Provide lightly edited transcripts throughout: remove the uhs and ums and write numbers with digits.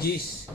Gis.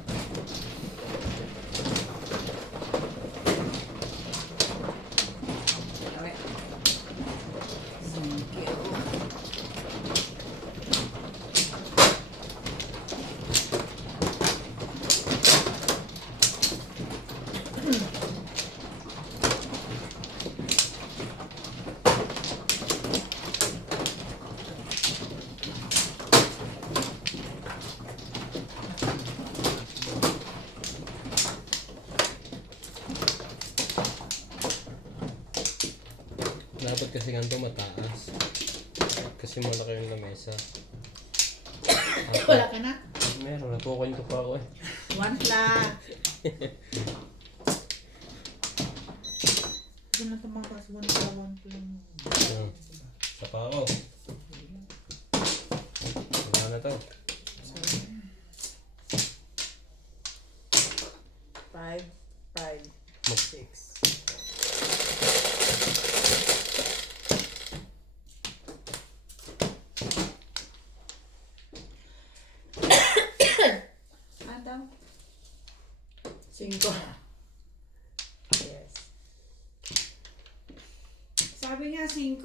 Dapat kasi ganito mataas. Kasi malaki yung lamesa. Wala ka na? Meron, natukwento pa ako eh. One lang. Doon na tumakas. One lang. Isa pa ako. Wala na to. 5, 5, 6. Adam? 5. Yes. Sabi niya 5.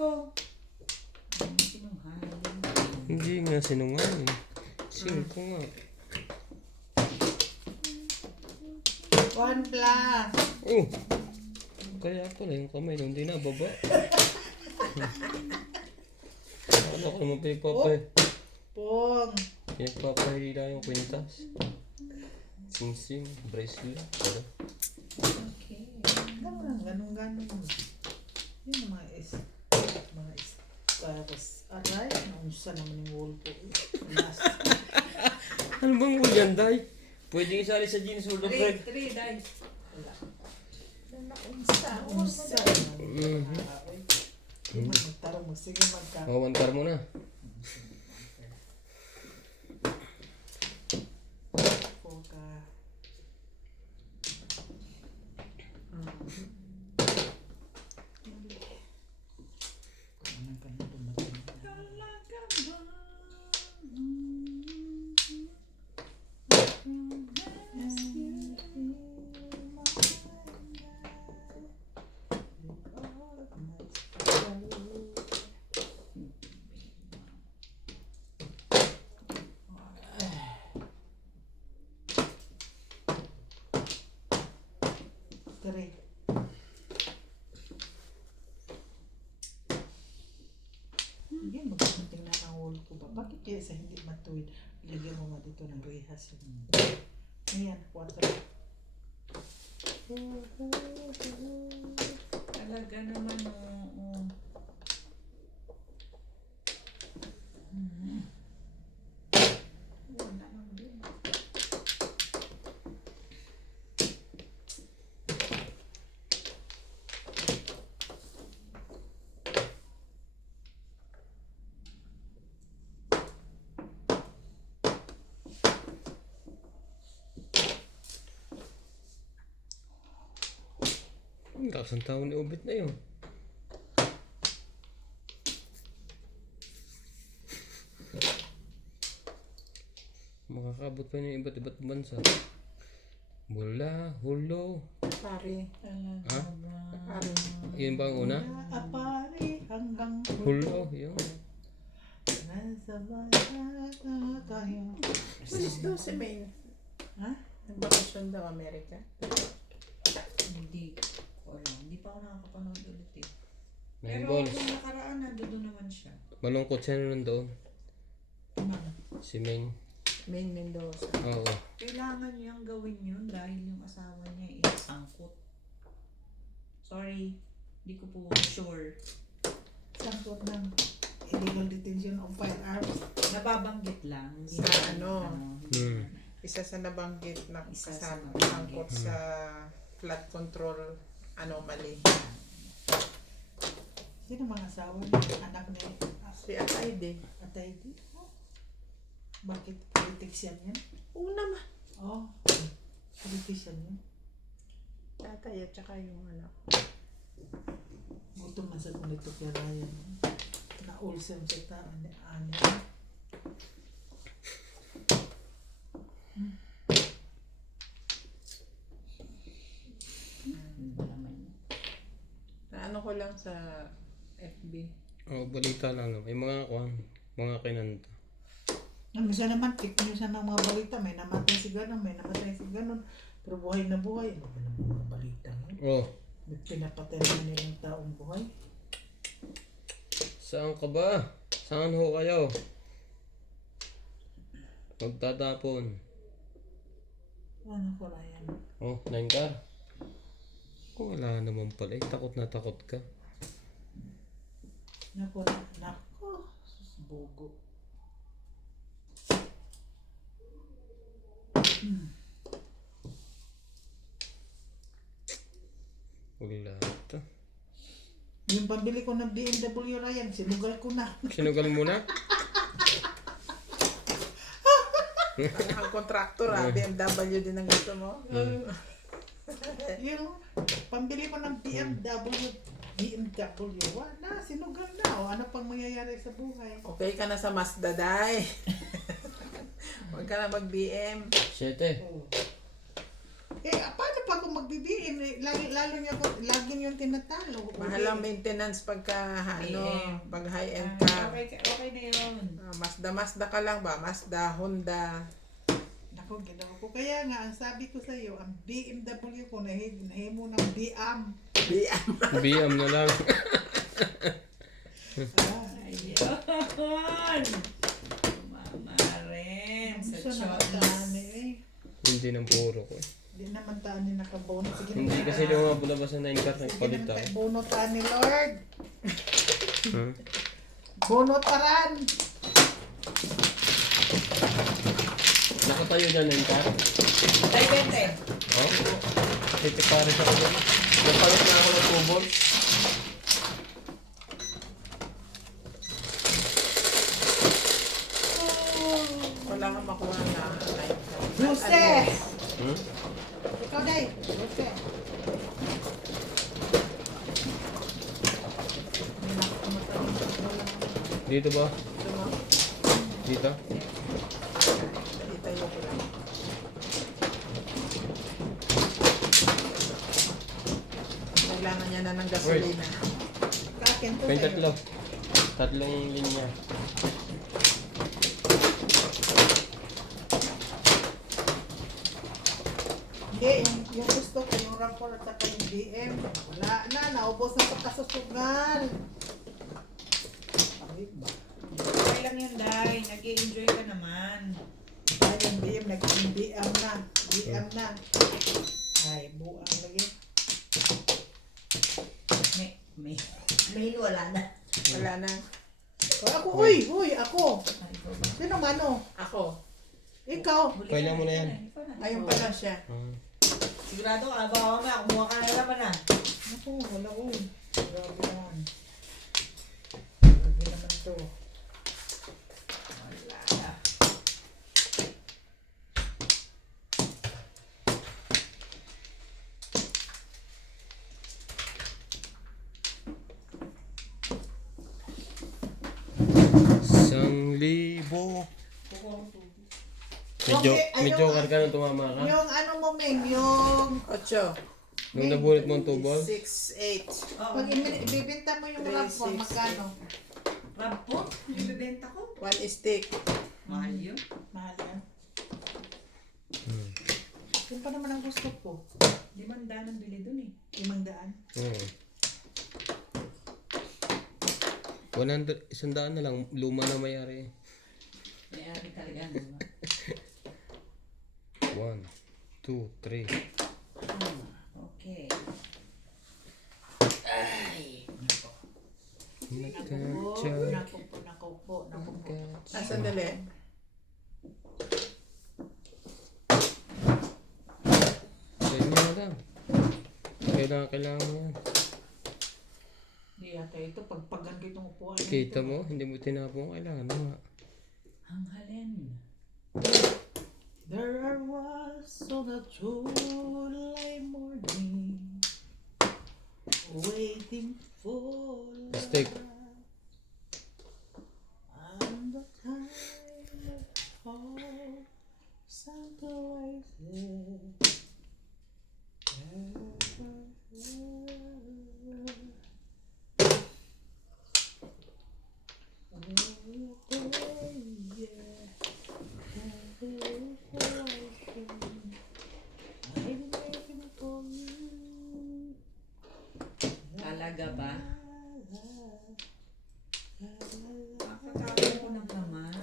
Sinungaling. Hindi nga sinungaling. 5 nga. 1 plus. Oh! Kaya pala yung kamay nung hindi nababa. Ano ko naman Pong. pinagpapahila yung kwintas. Sing-sing, bracelet. Ano? Okay. Ganun. Yun ang mga tapos, aray, naunsa naman yung wall po. Ano bang yan, Day? Pwede isali sa jeans or the bread. 3, dice. Wala. Unsa. Magtarong mo. Sige, magka. Mawantar mo na. Poka. Three. Hindi, magkakunting na ng wall ko ba? Bakit kaya sa hindi matuwid? Lagyan mo nga dito ng rehas yung... Ayan, 4. Talaga naman, oo. Wala lang din. Kasang taon ni Ubit na yun. Makakabot pa niya iba't bansa. Bula, hulo. Pare. Ha? Pare. Yun ba ang una? Pare hanggang Hulo, yun. nasa bata tayo. Alis daw si Maine. Ha? Nagbakasyon daw Amerika. Hindi ko alam. Hindi pa ako nakakapanood ulit eh. Nine Pero balls. kung nakaraan, nandoon naman siya. Malungkot siya nandoon. Man, Si Ming. Maine Mendoza. Oo. kailangan niyang gawin yun dahil yung asawa niya sangkot. Sorry, hindi ko po sure. Sangkot ng illegal detention of firearms. Nababanggit lang. Hindi Sa naman, ano? Hmm. Isa sa nabanggit na Isa sa kasama nabanggit. sangkot sa flood control anomaly. Sino mga asawa niya? Anak niya? Si Atayde. Atay di? Bakit politician yan? Una ma. Oh, politician yan. Tatay at saka yung anak. Gutom na sa kung ito kaya Ryan. Na-ulcer siya ta. Ani. sa FB. Oh, balita lang. No? May mga kinanta. Minsan naman, fake news na ng mga balita. May namatay si ganon, may namatay si ganon. Pero buhay na buhay. Ano ba naman mga balita mo? Oh, May pinapatay na nilang taong buhay. saan ka ba? Saan ho kayo? Magtatapon. Ano ko na yan? Oh, nain ka? Kung wala naman pala, takot na takot ka. Nako, susbugo. Wala ito. Yung pambili ko ng BMW na yan, sinugal ko na. Sinugal mo na? Ang kontraktor BMW din ang gusto mo. Yung pambili ko ng BMW, wala, sinugal na. O ano pang mangyayari sa buhay? Okay ka na sa Mazda, Day. Huwag ka na mag-BM. 7. Paano pa kung mag-BBM? Lagi niyong tinatalo. Mahal ang maintenance pagka pag high-end ka. Okay na yun. Mazda ka lang ba? Mazda, Honda. Ako, ginawa ko. Kaya nga, ang sabi ko sa iyo, ang BMW ko, nahimo ng BM. BM. BM na lang. Ayun! Mama rin. Sa chotas. Hindi ng puro ko. Hindi naman taan ni nakabono. Sige Hindi kasi yung mga bulabas na 9 car Sige nagpalit naman ako. tayo. Bono taan ni Lord. Hmm? Bono taran. Nakatayo dyan 9 car? Ay, bente. Oh? Titi pares ako dyan. Napalit na ako ng tubol. Wala kang makuha na. Jose! Hmm? Ikaw, Day. Jose. Dito ba? Ito mo. Dito? Itayo ko lang. Kailangan niya na ng gasolina. Kakin to May sa'yo. tatlong linya. Hindi, yung gusto ko, yung Rampor at saka yung BM. Wala na, naubos na sa kasusugal. Okay lang yun, Day. Nag-i-enjoy ka naman. Ay, yung BM, naging BM na. BM na. Ay, buang lagi. May wala na. Wala na. Ako, uy, ako. Sino mano? Ako. Ikaw. Kailan mo na yan? Ayun pala siya. Hmm. Sigurado ka, baka mamaya kumuha ka na naman na. Ako, wala ko. Grabe naman. Grabe naman to. Wala. Isang libo. Medyo, Okay, ayun, medyo karga nung tumama ka. Yung ano mo, Meng, yung... 8. Nung nabunot mo ang tubol. 6, 8. Pag ibibenta mo yung Three, Rampor, six, magkano? Rampo? Ibibenta ko? 1 stick. Mahal yun. Mahal yan. Hmm. Yun pa naman ang gusto ko. 500 ang bili dun eh. 500. Oo. 100 na lang. Luma na may-ari. May-ari talaga, di ba? 1, 2, 3. Okay. Nakupo. Sandali. Ganyan na lang. Kailangan mo yan. Hindi yata ito, pagpagan ko itong upuan. na Kita ito. mo, hindi mo tinapong. Kailangan mo nga. Ang halin. There was on a July morning waiting for Stick. and the time of Santa rises. Talaga ba? Kakakain ko ng naman.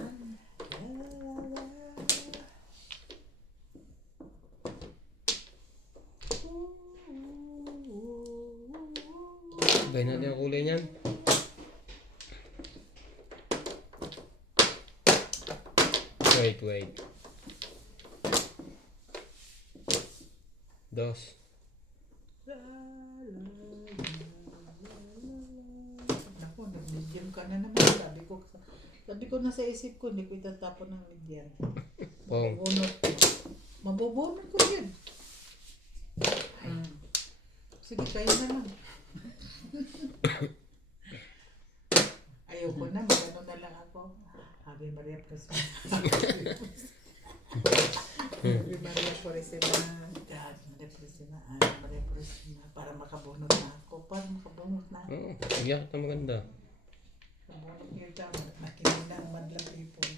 Sabay natin ang kulay niyan. Wait. Dos. Naku, nag-medium ka na naman. Sabi ko na sa isip ko, hindi ko itatapon ng medium. Pong. Mabubunot ko yun. Sige, kayo na lang. Ayoko na, magano na lang ako. Ave Maria Purísima. Ave Maria Purísima. God, Maria Purísima. Ave Maria Purísima. Para makabunot na ako. Oo, iyak ka maganda. Kabunot niyo dyan. Nakinig ng madlang people.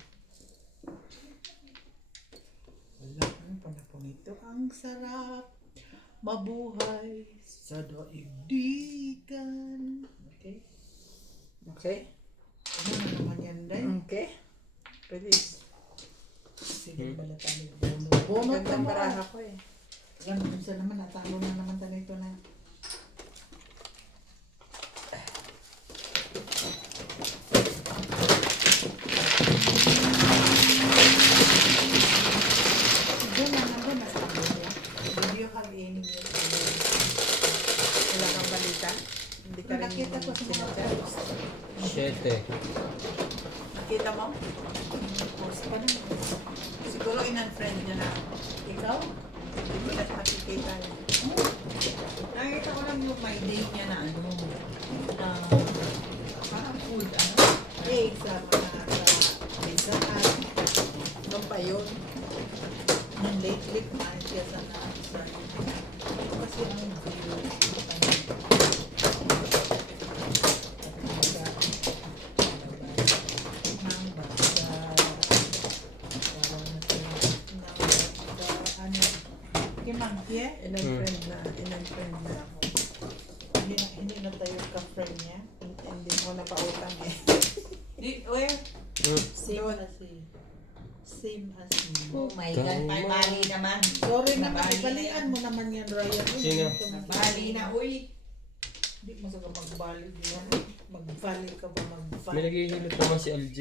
Wala kang panapon ito. Ang sarap mabuhay sa daigdigan. Okay? Okay? Ano na naman yan, Day? Okay. Please. Sige, pala tayo. Bunot Gandang naman. baraha ko eh. Yan, minsan naman, natalo na naman tayo ito na. Doon na naman, natalo niya. Do you have any news? Wala kang balita. Hindi ka rin Nakita ko sa mga sinadya. post. 7. Nakita mo? Post pa naman. Siguro in-unfriend niya na. Ikaw? Hindi ko na nakikita yun. Nakita ko lang yung my day niya na ano. Parang food, ano? Cake sa mga pizzahan. Doon pa yun. Nung late kumain siya sa na-sa. Kasi ang video, Yeah, In-unfriend na. In-unfriend na ako. hindi na tayo ka-friend niya. Hindi mo na pautang eh. Where? Same Doon. Same as me. Oh my God, may mali naman. Sorry naman, Nabali na ibalian mo naman yan, Ryan. Sino? Mali na, uy. Hindi mo saka magbali diyan. Magbali ka ba magbali? May naghihilot naman si LG.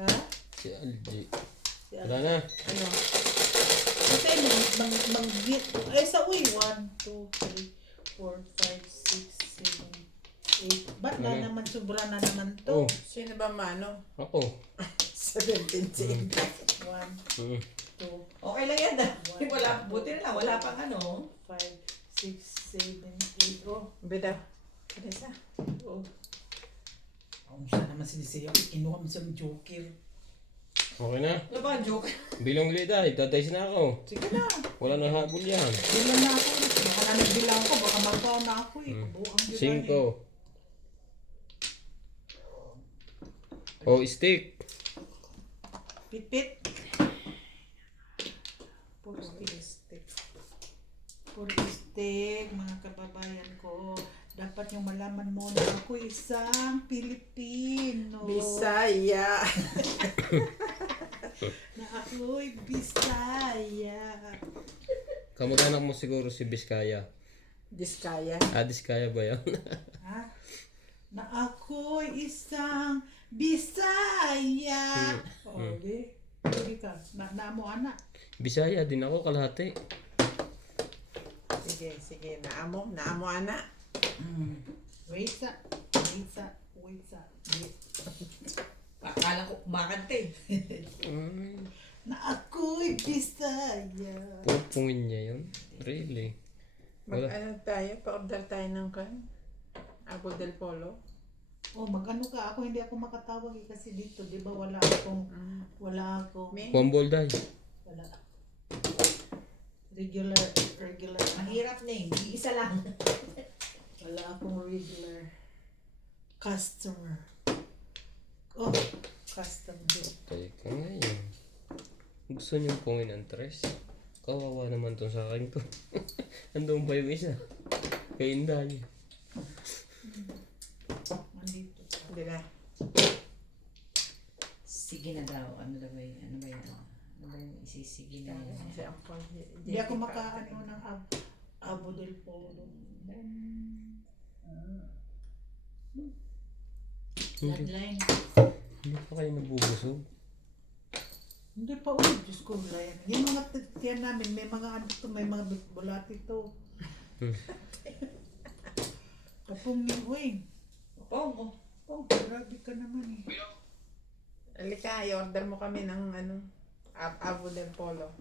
Ha? Si LG. Si Wala na. Ano? Kasi mag-git. Ay, sa uy. 1, 2, 3, 4, 5, 6, 7, 8. Ba't na Ano? naman sobra na naman Oh, to? Sino ba mano? ako. 17 si Inday. 1, Mm. 2, Okay lang yan. Wala, buti na lang, wala pang ano. 5, 6, 7, 8. Oh. Bida. Kanisa. Oh. Ang siya naman sinisiyaw. Kinuha mo sa joker. Okay na. Ano ba, joke? Bilang ulit ay. Tatays na ako. Sige na. Wala na habol yan. Bilang na ako. Baka na nagbilang ko. Baka magbaw na ako eh. Buang bilang 5. Oh, stick. Pit-pit. Puro stick. Puro stick, mga kababayan ko. Dapat yung malaman mo na ako isang Pilipino. Bisaya. Na ako'y Bisaya. Kamag-anak mo siguro si Biskaya. Diskaya. Diskaya ba yan? Ha? Na ako'y isang Bisaya. Okay. Sige ka. Naamo anak. Bisaya din ako kalahati. Sige. Naamo ana. Wait sa. Akala ko kumakante. Na ako'y Bisaya. Pupungin niya yun. Really? Mag-ano tayo? Pa-order tayo ng kan? Apple del Polo. Oh, mag-ano ka? Ako hindi ako makatawag eh, kasi dito, di ba wala ako. Me? Kumbol day. Wala. Regular. Mahirap na eh, isa lang. Wala akong regular customer. Oh, Custom built. Teka ngayon. Gusto niyong pungin ang tres? Kawawa naman to sa akin to. Andun pa yung isa. Kainda niya. Andito. Hindi na. Sige na daw. Ano ba yun? Ano ba yun? Ano ba yung isisige na yun? Kasi ang pag... Hindi ako makaano ng Abo del Polo. Bloodline. Hindi pa kayo nabubusog. Hindi pa ulit, Diyos ko, Ryan. Yung mga tiyan namin, may mga ano to, may mga bulati to. Kapong yung wing. Pong, Oh, grabe ka naman eh. Halika, i-order mo kami ng ano, Avo del Polo.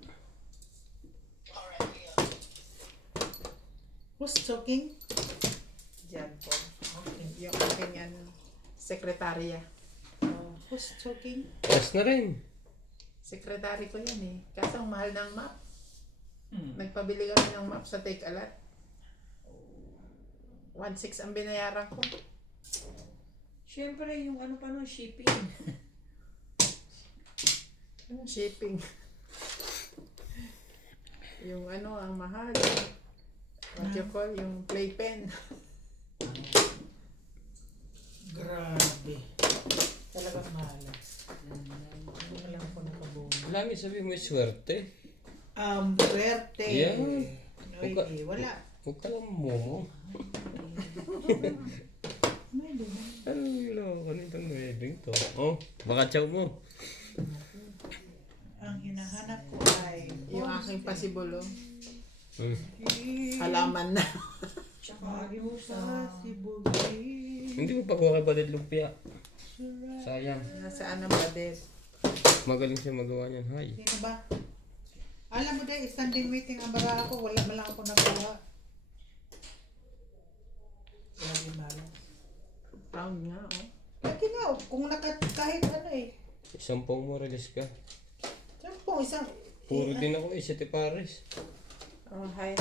Who's talking? Diyan po. Yung aking ano, sekretarya. Who's talking? Yes na rin. Sekretary ko yan eh. Kaso ang mahal ng map. Hmm. Nagpabili kami ng map sa Take a Lot. 1.6 ang binayaran ko. Siyempre, yung ano pa no, shipping. Yung shipping. Yung ano, ang mahal. What you call, yung playpen. Grabe. Talagang mahal. Hindi lang ako nakabuo. Lagi sabi mo swerte. Swerte. Yeah. No, hindi. Wala. Huwag ka lang momo. May naman. Ano yung kanitang wedding to? Oh, baka chow mo. Ang hinahanap ko ay Yung aking pasibulo. Hmm. Halaman na. Tsaka yung sa... possible. Hindi mo pagawa kay Badit Lumpia. Sayang. Nasaan ang badet? Magaling siya magawa niyan. Hay. Sino ba? Alam mo dahil, standing meeting ang bara ako, wala man lang ako nakuha. Lagi malas. Pound nga, oh. Lagi nga, kung kahit ano eh. Isang pong mo release ka. Sampung, isang... Puro din ako eh, City Paris. Oh, hi.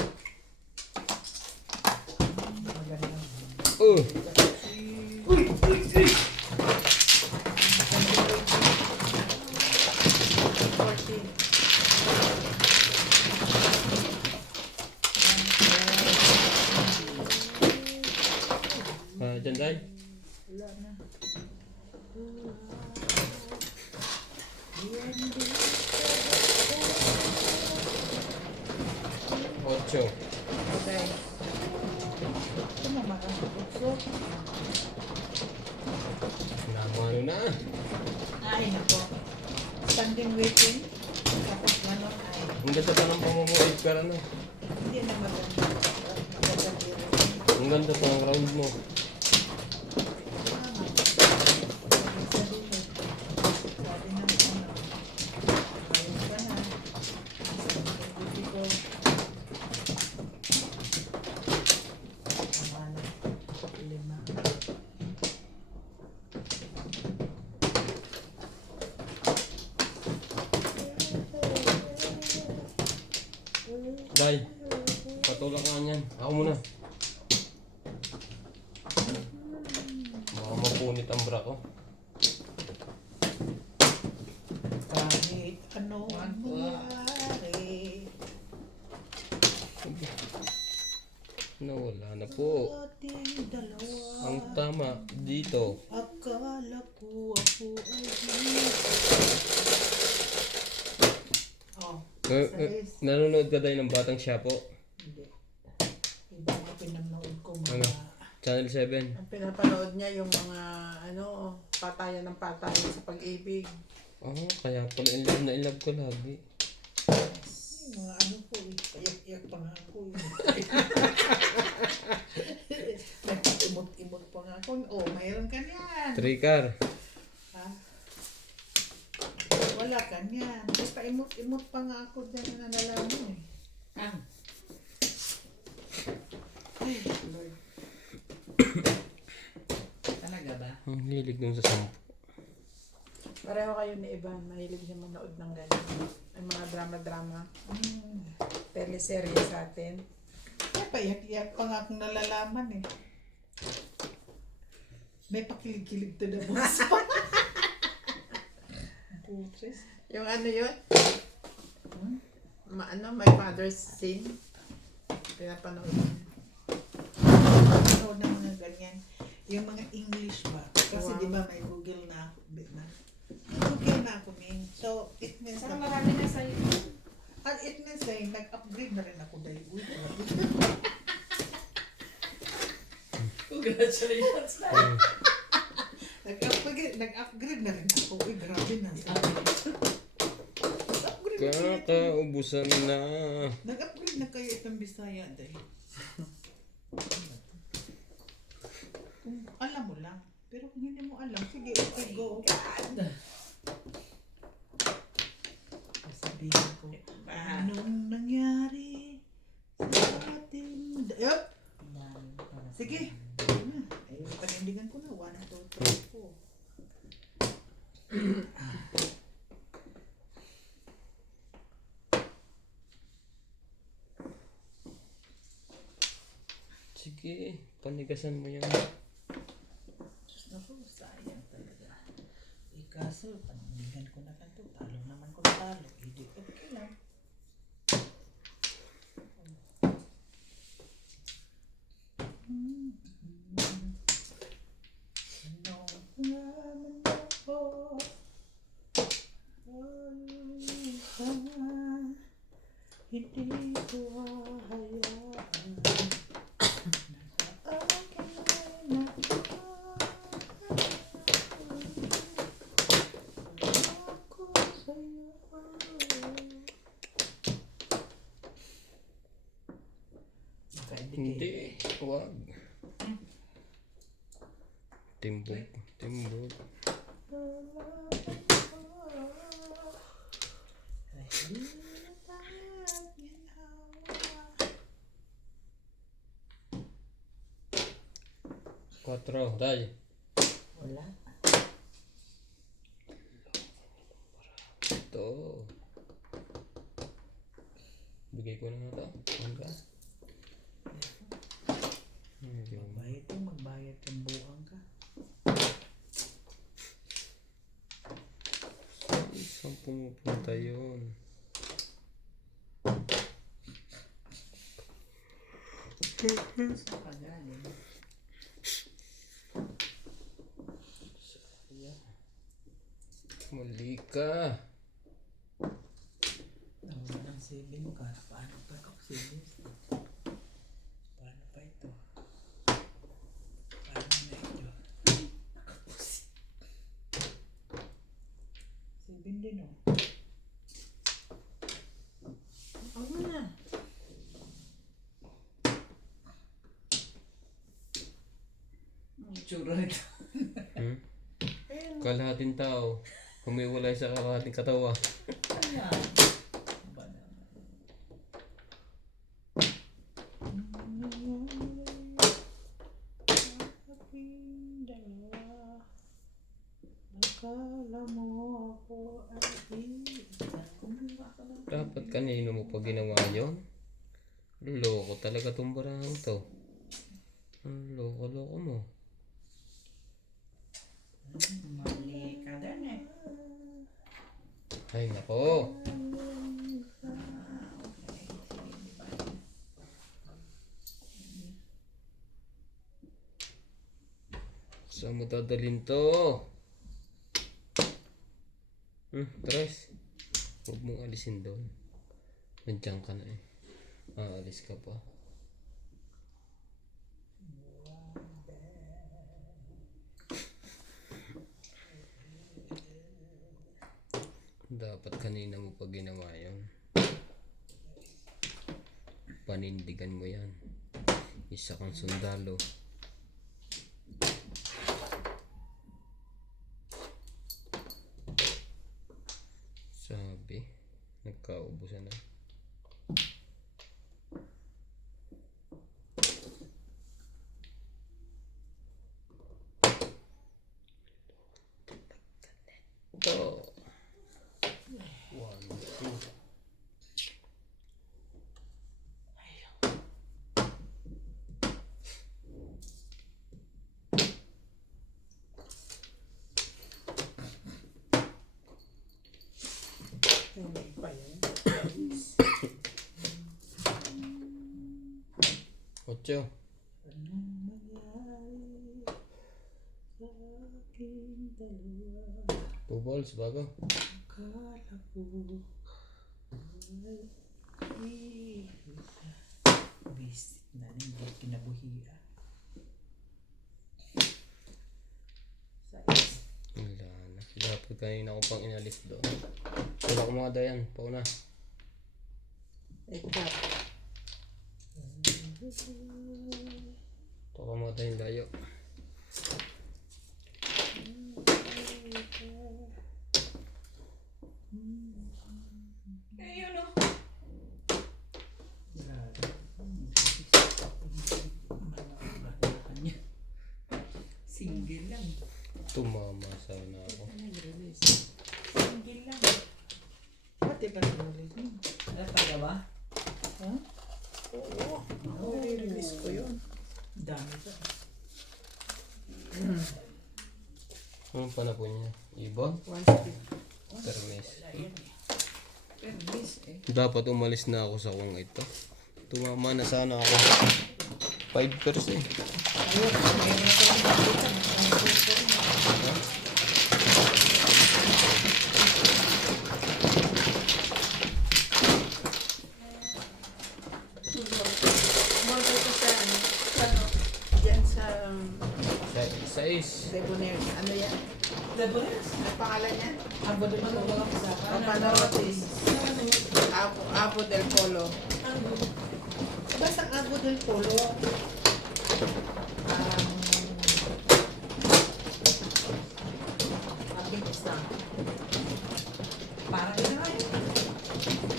Maganda. Oh! Uy! 14. Dyan dahil. Wala na. Ocho. Okay. Ito mo makakabukso. Namano na. Ay, nako. Standing waiting. Tapos gano'n ay. Ang ganda pa ng pamumuid ka na. Hindi na maganda. Maganda din. Ang ganda pa ng round mo. Day, patulak ka niyan. Ako muna. Baka mapunit ang bra ko. Kahit ano ang mangyari, Nawala na po. ating dalawa. Ang tama dito. Akala ko ako ay dito. Oh, Nanonood ka dahil ng Batang Siapo? hindi. Iba nga pinanood ko mga... Ano? Channel 7. Ang pinapanood niya yung mga, ano, patayan ng patayan sa pag-ibig. Oh, kaya pala in love na in love ko lagi. Mga ano po eh. Iyak-iyak pa nga ako eh. Nagpimot-imot pa nga ako. Oh, mayroon ka niyan. Trikar. Ha? Wala ka niyan. Basta imot-imot pa nga ako dyan na nalalaman eh. Ay, Lord. Talaga ba? Ang hilig dun sa sampo. Pareho kayo ni Ivan, mahilig siya manood ng ganyan. Ang mga drama-drama, teleserye sa atin. Kaya pa iyak-iyak pa nga akong nalalaman eh. May pakilig-kilig to the boss pa. actress. Yung ano yun? My Father's Sin. Pinapanood niya. Ano ng mga ganyan. Yung mga English ba? Kasi Wow. di ba may Google na ako. Google na ako, Ming. So, it means Saka na, marami na sa'yo. it means na nag-upgrade na rin ako dahil. Uy, grabe. Congratulations na. Nag-upgrade na rin ako. Uy, grabe na. Nag-upgrade na kayo. Kakaubusan na. Nag-upgrade na kayo itong Bisaya dahil. Kung alam mo lang. Pero kung hindi mo alam, sige, okay, go. Sabihin ko, anong nangyari sa atin? Yup! Sige. Ayun na. Ayun, panindigan ko na. 1, 2, 3, 4. Sige, panigasan mo yan. Diyos na po, sayang talaga. Kaso, panindigan ko na kanto. Talo naman ko talo. Hindi, okay lang. Hindi ko hahayaan na akin ay ako sa'yo. Hindi, wag. Timbog, timbog. Quatro, dahil. Wala. Ito. Bigay ko na nga ito. Hangga. Magbayad ko, magbayad kang buang ka. Saan pumupunta yun? Saan ka galing? Mali ka. Nawala ng saving ka. Paano pa ako savings? Paano pa ito? Paano na ito? Saving din oh. Ano na? Ang tsura nito. Hmm? Kalahating tao. Humiwalay sa kalahating katawa. Ayan. Ba naman? Aking dalawa. Akala mo ako ay isa. Kumuha ka lang. Dapat kanino mo pa ginawa yun? Loko talaga tong barang to. Ang loko-loko mo. Mali ka din eh. Ay nako. Okay. Sige, di ba? Saan mo dadalhin to? Tres. Huwag mong alisin doon. Nandiyan ka na eh. Aalis ka pa. Dapat kanina mo pa ginawa yun. Panindigan mo yan. Isa kang sundalo. Sabi, nagkaubusan na. Ito. 1, 2. Hindi pa yan. 8. Anong nangyari sa aking dalawa? 2 balls bago. Akala ko ay visit na hindi kinabuhian. Sais. Wala na. Dapat kanina ko pang inalis doon. Wala ko mga dayan. Pauna. Ikat. Ito ko mga dayan layo. Ayun o. Single lang. Tumama sana ako. Single lang. Ba't iba nagulit mo? Ano pagawa? Ha? Oo. I-release ko yun. Dami to. Anong panapon niya? Ibon? 150. Permis. Pero this eh. Dapat umalis na ako sa kung ito. Tumama na sana ako. 5 eh. Ayun, meron ko nakita. Umorder ko sa dyan sa Sa is. Debonair. Ano yan? Labores. Ano pangalan yan? Abo din mo mga kasama. Pampanotis. Abo del Polo. Basta Abo del Polo. Abing isa. Parang yun na yun.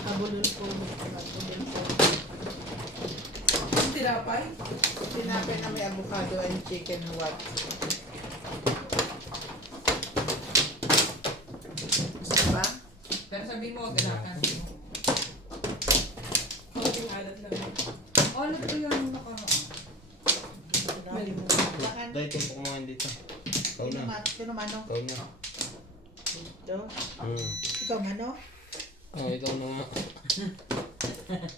Abo del Polo. Abo del Polo. Tinapay? Tinapay na may avocado and chicken what? Gusto ba? Pero sabihin mo, galakan. Konting alat lang. Alam ko yung nakaraan. Mali mo. Dahil ito po kumain dito. Ikaw na. Sino mano? Ikaw na. Ito. Ikaw mano? Oh, ikaw na nga.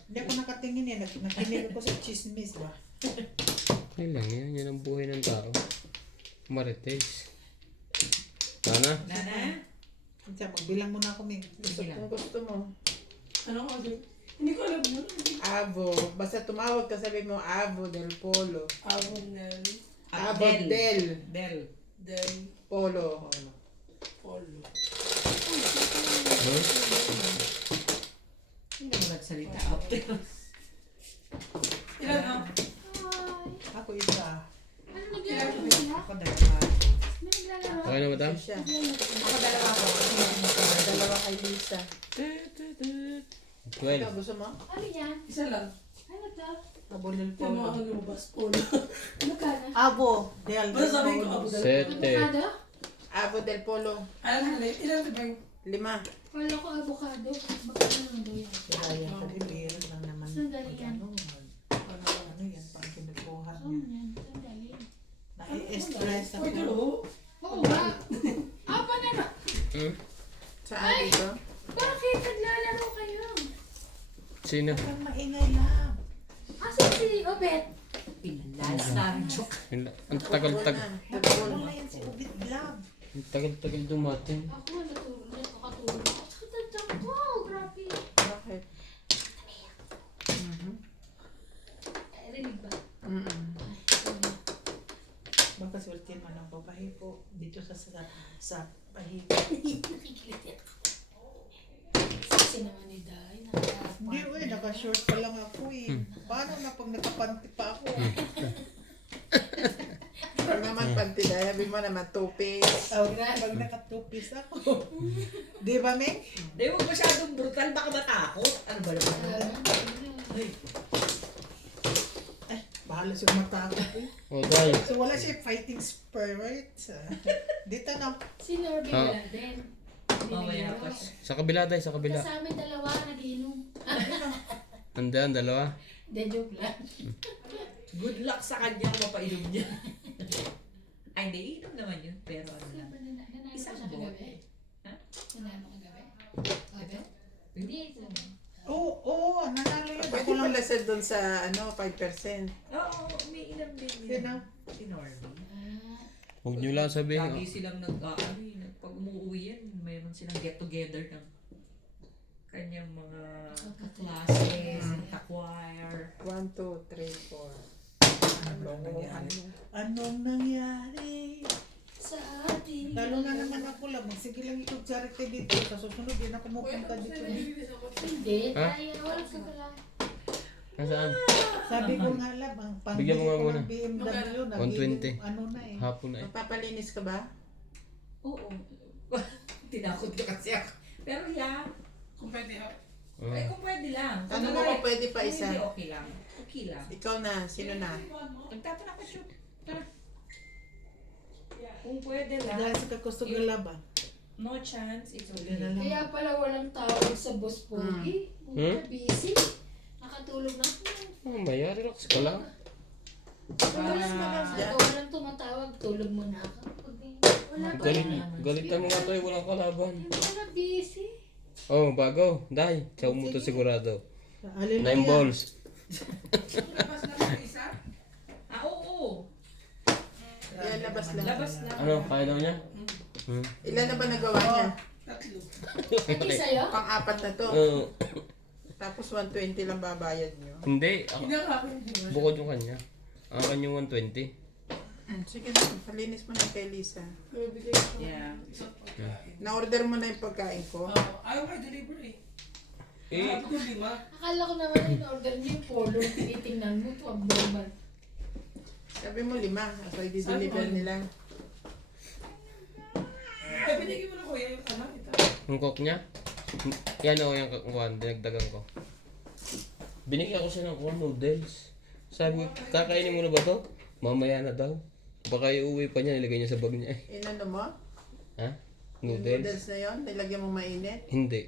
Hindi ako nakatingin eh. Nakinig ako sa chismis ba? Okay lang yan. Yan ang buhay ng tao. Marites. Sana? Nana? Kasi magbilang muna ako, Ming. Kung gusto mo. Ano ko? Hindi ko alam yun. Avo. Basta tumawag ka sabi mo Avo del Polo. Abonel. Avo del Del. Then, Polo. Polo. Huh? Hindi naman nagsalita after. Ilan ang? Ako isa. Ano naglalaro sila? Ako dalawa. Ano naglalaro? Okay na ba tam? Siya. Ako dalawa ko. Dalawa kay Lisa. 12. Ikaw gusto mo? Ano yan? Isa lang. Ano to? Abo del Yung mga Polo. lumabas. Polo. Ano ka na? Abo del Basta sabihin ko, Polo. Abo del Sete. Avocado? Avo del Polo. Alam mo, ilan ba yung 5. Wala ko avocado. Baka ano daw yan? Kaya ko rin, meron lang naman. Saan galing yan? Ano yan? Pang kinukuha Saan niya. yan? Sandali. Nai-stress ako. Uy, dalo. Oo nga. Apa na na? Hmm? Saan dito? Bakit naglalaro kayo? Sino? Ang maingay lang. Asan si Obet? Pinalas namin joke. Ang tagal-tagal. Ano na yan si Ubit Vlog? Ang tagal-tagal dumating. Ako nakatulog ako. Sa tatang ko. Grabe. Bakit? Ay, rinig ba? Mm-mm. Baka swerte man ang babae po dito sa pahiga. Nakikilit yan. Sisi naman ni Day. Hindi eh, naka-short pa lang ako eh. Paano na pag nakapanti pa ako? Pag naman pantila, sabi mo naman 2 piece. Oh, pag naka-two-piece ako. Di ba, Meng? Di mo masyadong brutal, baka matakot. Ano ba naman? Bahala siya matakot eh. O, dahil. So wala siya fighting spirit. Dito na. Si Norby Ah. wala din. Mamaya pa siya. Sa kabila, dahil. Sa kabila. Sa amin dalawa nagiinom. Andiyan, dalawa. De joke lang. Good luck sa kanya kung mapainom niya. Ay, hindi. Inom naman yun. Pero ano lang. Nanalo Isang siya kagabi. bote. Ha? Nanalo kagabi. Kagabi? dun sa 5%. Oo, may ilang din Sino? yun. Si Norby. Huwag nyo lang sabihin. Lagi silang pag umuwi yan, mayroon silang get-together ng kanyang mga classes, choir. 1, 2, 3, 4. Anong nangyari? Sa atin. Lalo na naman ako lang. Sige lang ito charity dito. Sa susunod din ako mapunta dito. Hindi. Ha? Tayo. Wala ka pala. Nasaan? Sabi ko nga lang, ang Bigyan mo nga ko muna. ng BMW, 120. ano na eh. Hapon na eh. Magpapalinis ka ba? Oo. Tinakot ka kasi ako. Pero yeah, Kung pwede ako. ay kung pwede lang. Tanong mo kung pwede pa Kung isa. Hindi, okay lang. Okay lang. Ikaw na, sino na? Nagtapon ako shoot. Tara. Kung pwede lang, Dahil sa gusto ng laban. no chance, it's okay. Yan na lang. Kaya pala walang tawag sa boss Pogi. Hmm? Busy. Nakatulog na ako. Maya, relax ka lang. Ito walang tumatawag. Tulog mo na ako. Wala pa. Galitan mo nga to eh, walang kalaban. Hindi wala busy. Oh, bago. Dai, chow mo to sigurado. Alin 9 balls. Labas na ng isa? Oo. Yan, labas lang. Labas lang. Ano, kaya daw niya? Hmm. Ilan na ba nagawa niya? Tatlo. Hindi sa'yo? Pang-apat na to. Tapos 120 lang babayad nyo. Hindi. Hindi ako ako yung buwan. Bukod yung kanya. Ang kanyang 120. Sige na, palinis mo na kay Lisa. Bibigay ko. Yeah. Na-order mo na yung pagkain ko. Ayaw may deliver eh. Eh, Sabi ko 5. Akala ko naman in-order niyo yung polo. Tinitingnan mo ito. Abnormal. Sabi mo 5, ako i-deliver nila. Ay, binigay mo na kuya yung ito. yung cook niya. Yan o, yung kuhan, dinagdagan ko. Binigyan ko siya ng kuhan, noodles. Sabi ko, kakainin mo na ba to? Mamaya na daw. Baka iuwi pa niya, nilagay niya sa bag niya eh. Inano mo? Ha? Yung Noodles? noodles na yun? Nilagyan mo mainit? Hindi.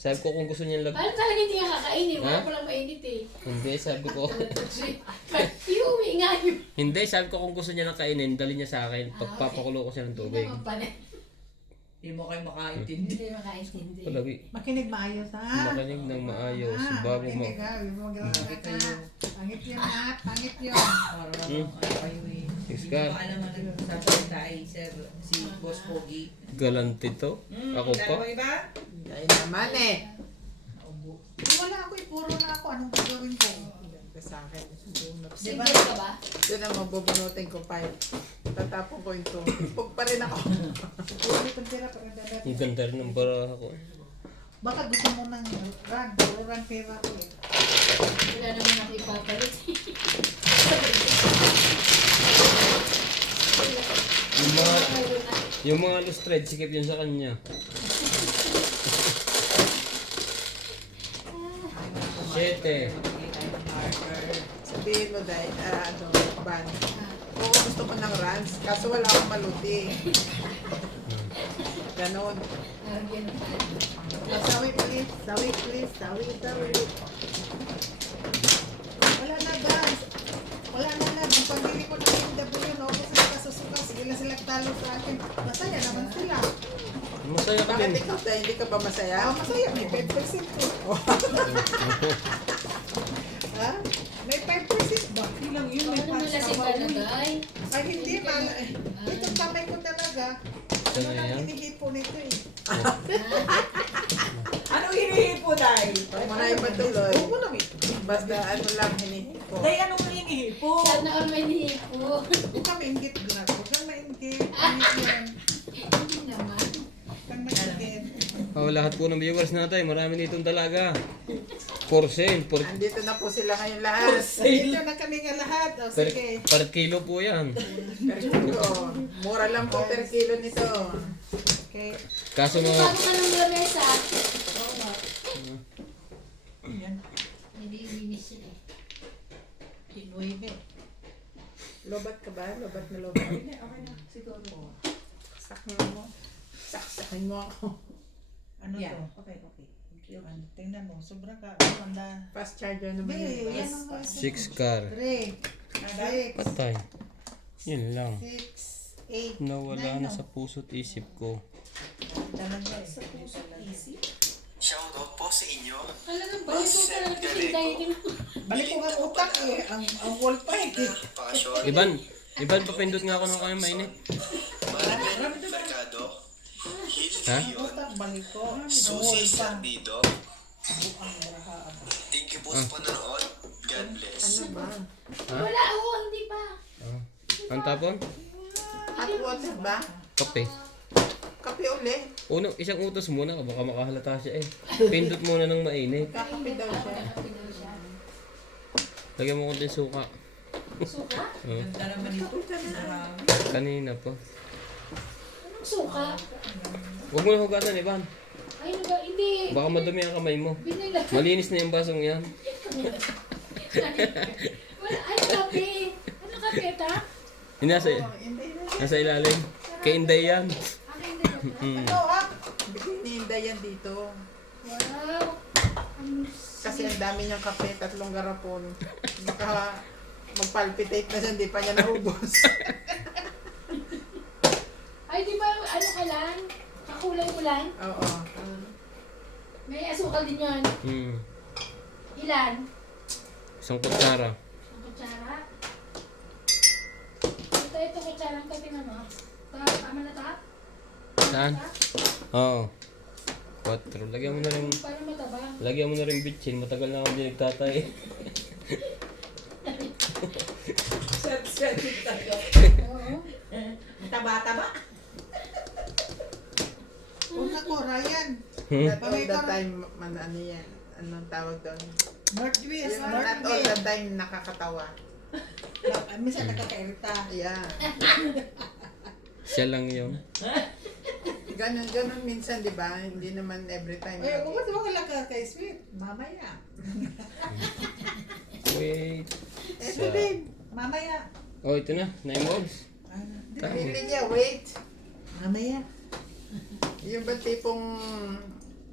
Sabi ko kung gusto niya lag... Paano talaga hindi ka kakainin? Wala Ha? palang mainit eh. Hindi, sabi ko... Iuwi nga yun. Hindi, sabi ko kung gusto niya lang kainin, dali niya sa akin. Pagpapakulo ko siya ng Hindi tubig. naman pala. Hindi mo kayo makaintindi. Hindi makaintindi. Palagi. Makinig maayos ha. Makinig ng maayos. Bago mo... Makinig ha. Huwag mo magagawa Bakit kayo? Pangit yun ha. Pangit yun. Para ano kayo eh. Six Hindi car. ko alam ang nagsasalita ay si Boss Pogi. Galante to. Ako pa. Dalawa iba? Dahil naman eh. Wala ako eh. Puro na ako. Anong gagawin ko? Ganda sa akin. Bunot. Single ka ba? Yun ang mabubunutin ko pa. Tatapon ko ito. Pug pa rin ako. Puro itong tira para dadat. Ang ganda rin ng baraha ko. Baka gusto mo ng run. Puro run pera ko eh. Wala naman ako ipapalit. Yung mga loose thread, sikip yun sa kanya. Siyete. Sabihin mo dahil, ban. Oo, gusto ko ng runs. Kaso wala akong maluti. Ganon. Lagyan ng Sawi please. Sawi please. Sawi. Wala na guys. Wala na. Ang pambili ko ng MW, no? Kasi nakasusuka. Sige na sila talo sa akin. Masaya naman sila. Masaya ka Bakit din. ikaw dahil hindi ka ba masaya? Masaya. May 5% ko. Ha? May 5% ba? Ilang yun? Baka naman lasing ka na, guy. Ay, hindi. Itong kamay ko talaga. Ano Sana lang yan? hinihipo nito eh. Anong hinihipo dahil? Huwag mo na ipatuloy. Huwag mo na eh. Basta ano lang hinihipo. Dahil anong hinihipo? Sana all may nihipo. Huwag ka maingit. Huwag kang maingit. Ingit yan. Hindi naman. Huwag kang maingit. Oh, lahat po ng viewers natin, marami ditong dalaga. For sale. Andito na po sila ngayon lahat. Dito na kami nga lahat. O, Per, sige. per kilo po yan. Per kilo. Mura lang po per kilo nito. Okay. Kaso Bago mga... ka ng lamesa. Oo nga. Yan. Hindi linis yun eh. Kinuwi Lobat ka ba? Lobat na lobat. Okay na. Siguro. Saksakin mo. Saksakin mo ako. Ano Yeah. to? Okay. Ano, tingnan mo. Sobra ka. Manda. Fast charger naman Be, yun. yan ang 6 car. 3, 6, Patay. Yun lang. 6, 8, Nawala na sa puso't isip ko. Talaga eh. Sa puso easy. Shoutout po sa inyo. Talagang balik ko ka lang pindahin. Balik ko nga utak eh. Ang wall pa eh. Pakasyon. Iban, papindot nga ako ng kaya mainit. Maribel Mercado. Hilly Ha? Leon. Utak, balik ko. Ang Susi wall pa. Sardido. Thank you po sa panonood. God bless. Ano ba? Wala, hindi pa. Ang tapon? Hot water ba? Kape. Kape uli. Isang utos muna, baka makahalata siya eh. Pindot muna ng mainit. Kakape daw siya. Lagyan mo konting suka. Suka? Ganda naman ito. Marami. Kanina po. Anong suka? Huwag mo na hugasan, Ivan. Ay, hindi. Baka madumi ang kamay mo. Binila. Malinis na yung basong yan. Wala, ano kape? Ano kape, ta? Yung nasa ilalim. Kay Inday yan. Akin din ba? Hmm. Ito ah. Bininda yan dito. Wow. Kasi ang dami niyang kape, 3 garapon. Baka magpalpitate na siya, hindi pa niya naubos. Ay, di ba, ano ka lang? Kakulay mo lang? Oo. May asukal din yan. Hmm. Ilan? Isang kutsara. Ang kutsara? Ito kutsarang kape na mo. Tama na ta? Saan? Oo. 4. Lagyan mo na rin. Para matabang. Lagyan mo na rin bitchin. Matagal na ako hindi nagtatay. Set tayo. Oo. Taba-taba. Una ko, Ryan. Not all the time, ano yan? Anong tawag doon? Northwest. Yung not all the time nakakatawa. Minsan nakakairita. Yeah. Siya lang yun. Ganon minsan, di ba? Hindi naman every time. Eh, kung ba't wala ka kay Sweet? Mamaya. Wait. Ito din. Mamaya. Oh, ito na. 9 balls. Hindi niya, wait. Mamaya. Yung ba tipong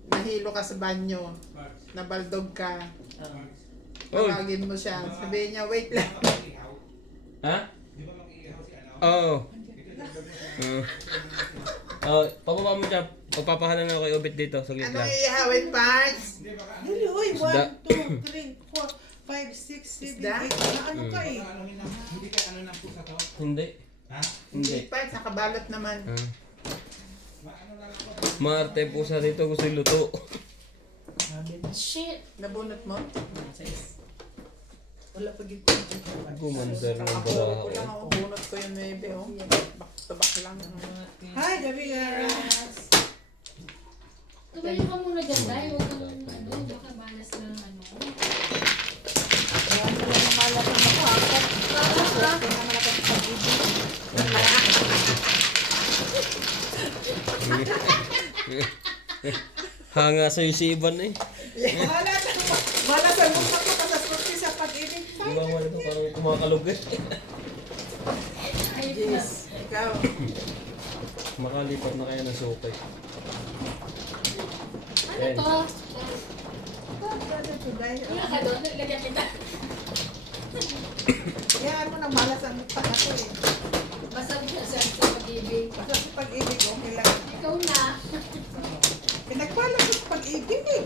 nahilo ka sa banyo, nabaldog ka, Oh. tawagin mo siya, sabihin niya, wait lang. Ha? Oo. Oh, pababa mo siya. Pagpapahalan ako kay Obit dito. Saglit Anong lang. iihawin, parts? Hindi, uy. Isda. 1, 2, 3, 4, 5, 6, 7, Isda? 8. Ano ka eh? Hindi. Hindi. Parts, nakabalot naman. Ah. Marte po sa dito. Gusto yung luto. Shit. Nabunot mo? Wala pa gito. Gumandar ng Kakahuro ko baraho. lang ako, bunot ko yung 9, oh. Back to back lang. Hi, gabi guys. Tumayo ka muna dyan, dahil huwag kang ano, baka balas lang ano. Ayan, wala na malas na ako. Swerte naman ako sa pag-ibig. Hanga sa'yo si Ivan eh. Wala sa mukha ko sa swerte sa pag-ibig. Di ba man ito parang kumakalog eh. Ayun na. Yes, ikaw. Makalipat na kaya ng sukay. Ano to? Today. Wala ka doon, nilagyan kita. Kaya mo na malas ang mukha ko eh. Basta siya sa pag-ibig. Basta sa pag-ibig, okay lang. Ikaw na. Pinagpala ko sa pag-ibig eh.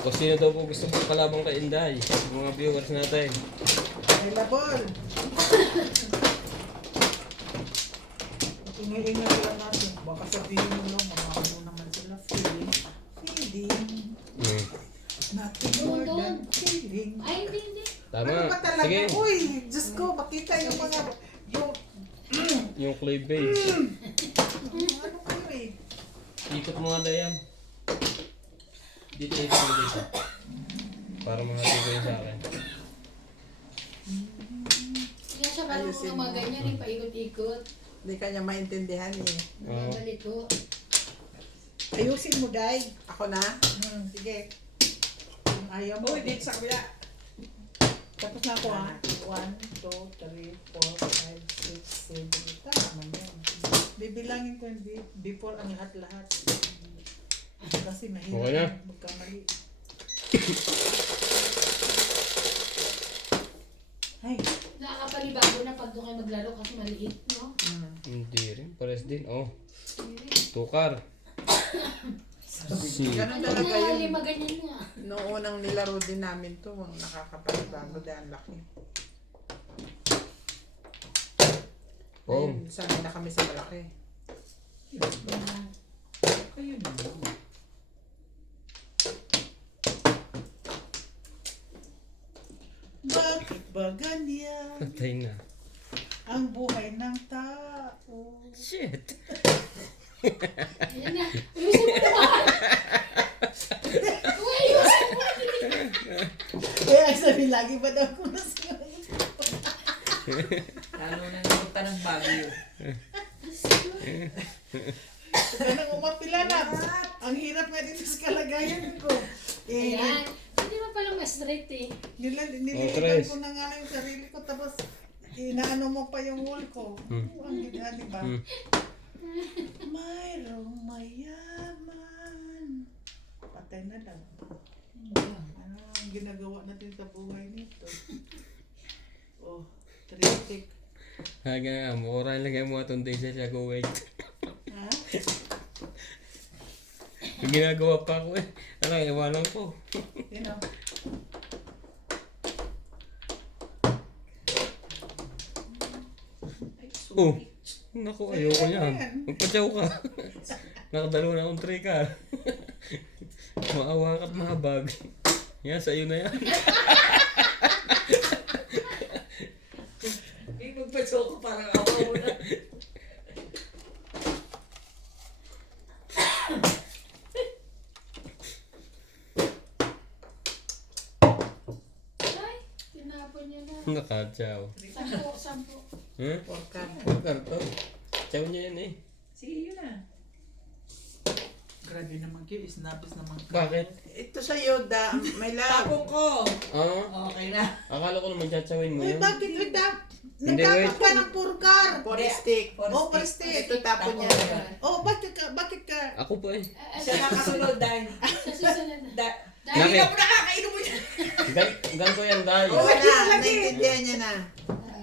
O sino daw po gusto mong kalabang kay Inday? Mga viewers natin. Available. Ingay-ingay lang natin. Baka sabihin mo lang, mga ano naman sila. Feeling. Hmm. Nothing more than feeling. Ay, hindi. Tama. Ano ba talaga? Sige. Uy, Diyos ko, makita yung mga, yung, Yung clay base. ano kayo eh. Ikot mo nga Dayan. Dito, dito, dito. Para mahati ko yun sa akin. Kaya siya parang Ayusin mga mo. ganyan, yung paikot-ikot. Hindi ka niya maintindihan eh. Oo. Ganito. Ayusin mo, Day. Ako na? Sige. Kung ayaw mo. Uy, dito sa kabila. Tapos na ako ha. 1, 2, 3, 4, 5, 6, 7. Tama naman yun. Bibilangin ko yung before ang lahat-lahat. Kasi mahirap Okay na. magkamali. Ay, Nakakapanibago na pag doon kayo maglaro kasi maliit, no? Hindi rin. Pares din. Oh. Tukar. Si... Ganun Pag talaga nga yun. lima, ganyan nga. Noong unang nilaro din namin to, nakakapanibago dahil laki. Oh. Ngayon, sanay na kami sa malaki. Kayo na. Bakit ba ganyan Patay na. ang buhay ng tao? Shit. Ayan na. Ayusin mo naman. Uy, ayusin mo. Kaya sabi lagi ba daw kung nasunod? Lalo na napunta ng Baguio. Ganang umapila na. Ang hirap nga dito sa kalagayan ko. Ayan. Hindi mo palang ma-straight eh. Nililigan ko na nga yung sarili ko tapos inaano mo pa yung wall ko. Ang gina, di ba? Mayroong mayaman. Patay na daw. Ano ang ginagawa natin sa buhay nito? Oh, tritik. Haga, mura lang yung mga tunday sa Kuwait. Ha? Yung ginagawa pa ako eh. Ano, iwanan ko. You know? Oh, naku, ayoko niyan. Magpatsaw ka. Nakadalo na akong tray ka. Maawa ka't mga bag. Yan, sa'yo na yan. Magpatso ko parang ako na. Ay, tinapon niya na. Nakatsaw. 10. Hmm? Porkan. Ang karton. Tsaw niya yan eh. Sige, yun na. Grabe naman kayo, isnapis naman kayo. Bakit? Ito sa Yoda, may lab. Tapong ko. Ah, Okay na. akala ko naman tsatsawin mo Uy, yun. bakit Hindi, nagtapat wait. ka ng purgar? For stick. Oh, for stick. Ito tapon niya. Oh, bakit ka? Ako pa eh. Siya nakasunod dahil. Sa susunod na. Dahil Bakit? na mo nakakainom mo yan. Ganto yan dahil. Oo na, naintindihan niya na.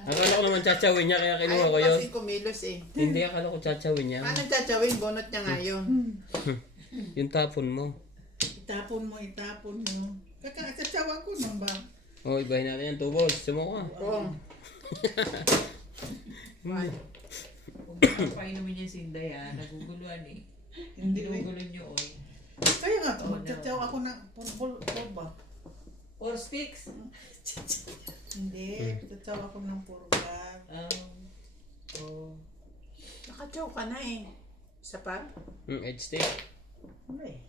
Akala ko naman tsatsawin niya kaya kinuha ko yun. Kasi kumilos eh. Hindi, akala ko tsatsawin niya. Paano tsachawin? Bonot niya nga yun. Yung tapon mo. Itapon mo. Kakakatsawa ko nung ba? Oh, ibahin natin yan. Tubos. Sumuko ka. Oo. Kung painumin niya si Inday ha, naguguluhan eh. Hindi, wait. Ginugulo niyo oy. Kaya nga to, magtsatsawa ako ng purple ba? Or sticks. Hindi, magtsatsawa ako ng purgar. Oh. Nakachaw ka na eh. Isa pa? Edge stick. Ano eh?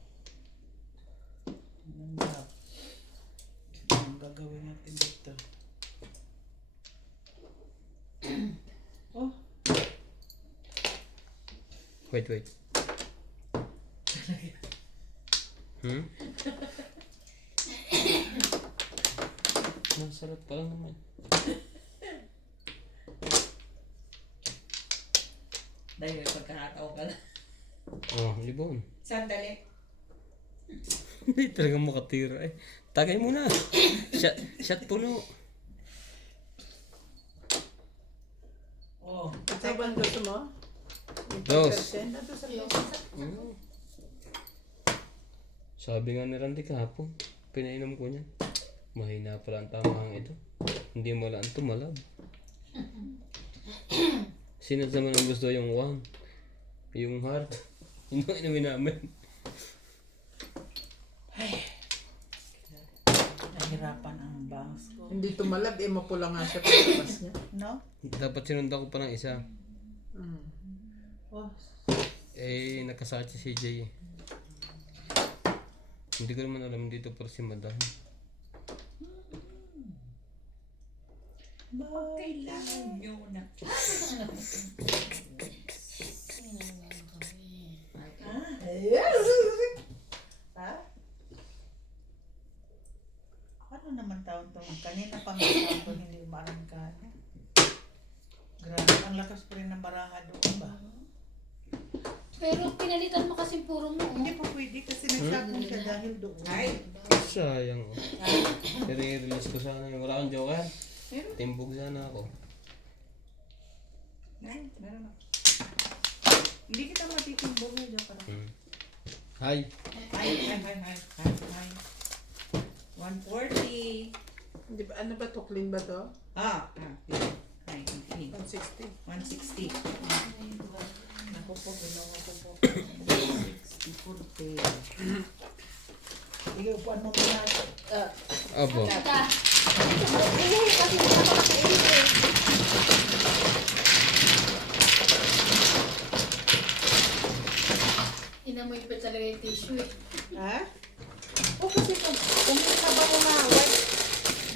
Ang gagawin natin dito? Oh, Wait. Hmm? Masarap pa lang naman. Dahil may pagkakataon ka na. Oh, libon. Sandali. Hindi talaga makatira eh. Tagay mo na. Shot puno. oh. Sa bang gusto mo? Yung Dos. 5%? Ito sa loob. Mm. Sabi nga ni Randy kahapon, pinainom ko niya. Mahina pala ang tamang ito. Hindi malaan tumalab. Sino naman ang gusto yung one? Yung heart? Yung inumin namin. Nahirapan ang bangs ko. Hindi tumalab eh, mapula nga siya pagkabas niya. No? Dapat sinundan ko pa ng isa. Mm. Oh, Eh, nakasakit si CJ eh. Hindi ko naman alam dito pero si Madam. Kailangan nyo na. ha? Ano naman taon to? Kanina pa nga taon ko hindi marangkada. Grabe, ang lakas pa rin ng baraha doon ba? Pero pinalitan mo kasi puro mo. Hindi pa pwede kasi nagsakong siya dahil doon. Ay, Sayang oh. Pero i-release ko sana yung wala akong joker. Timbog sana ako. Ay, meron ako. Hindi kita matitimbog na dyan para. Hi. Hi. 140. Di ba, ano ba to? Clean ba to? Hi, 160. 160. Naku po, ginawa ko po. 160 for pay. Ikaw po, ano mo na? Opo. Teka. Uy, kasi napakakainit eh. Inamoy pa talaga yung tissue eh. Ha? O kasi kung may sabaw na white,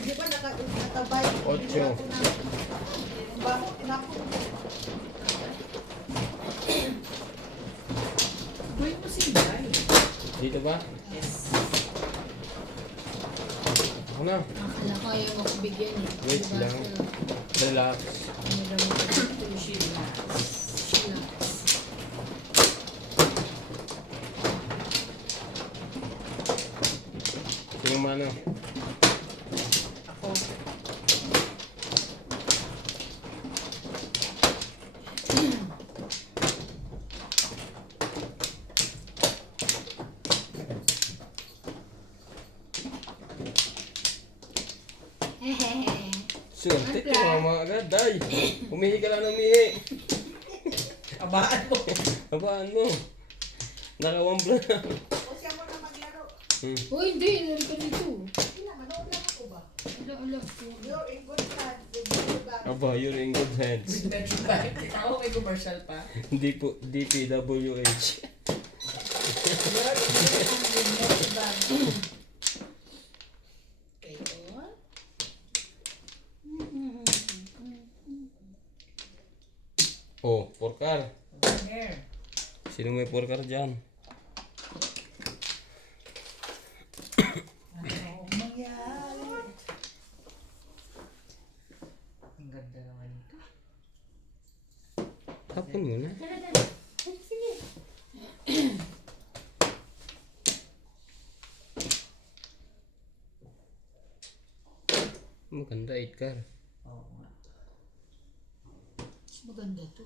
di ba nakatabay? Ocho. Ang baho, tinapon. Gawin mo si Inday. Dito ba? Yes. Ako na. Akala ko ayaw mo ko bigyan eh. Wait Diba? lang. Relax. Nilamo ko dito yung Relax. relax. Sino mano? Ako. Hehehe. Swerte ka mama agad. Day. Umihi ka lang ng umihi. Abaan mo. Abaan mo. Nakawambla na. O siya mo na maglaro. Uy, hindi. Nari ka dito. Sila, manood lang ako ba? Alam ko. You're in good hands. Good bag. Aba, you're in good hands. Ako may commercial pa. Hindi po, DPWH. You're in good hands with next bag. Kayo? Oh, porkar. Here. Sino may porkar dyan? Ano mangyari? Ang ganda naman ito. Tapon mo na. Dala, dala. Ay, sige. Maganda, 8 car. Oo nga. Maganda to.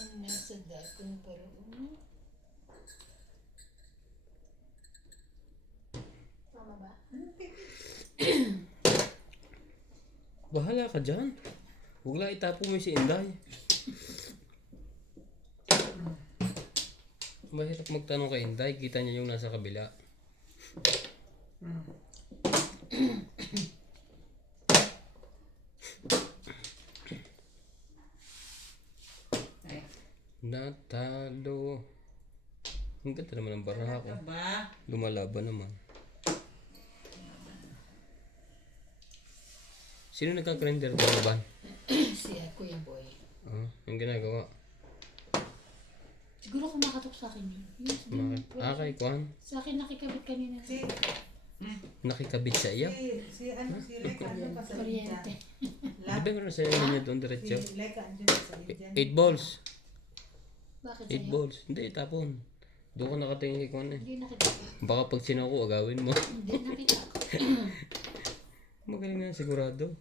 Ang nasa dakong paroon. Tama ba? Bahala ka dyan. Huwag lang itapo mo si Inday. Mahirap magtanong kay Inday. Kita niya yung nasa kabila. Ay, Natalo. Ang ganda naman ang baraha ko. ano ba? Lumalaban naman. Sino nagka-grinder ng laban? Si Kuya Boy. Yung ginagawa. Siguro kumakatok sa akin yun. Yun, Bakit? Kay Kwan. sa akin nakikabit kanina. Si, Nakikabit sa iya. si Lek, ano ka sa Kuryente. Di ba meron sa inyo niya doon diretso? Si Lek, ano ka sa Indian? 8 balls. Bakit 8 sa'yo? balls. Hindi, tapon. Doon ko nakatingin kay Kwan eh. Hindi nakita. Baka pag sinako, agawin mo. Hindi nakita. Magaling na sigurado.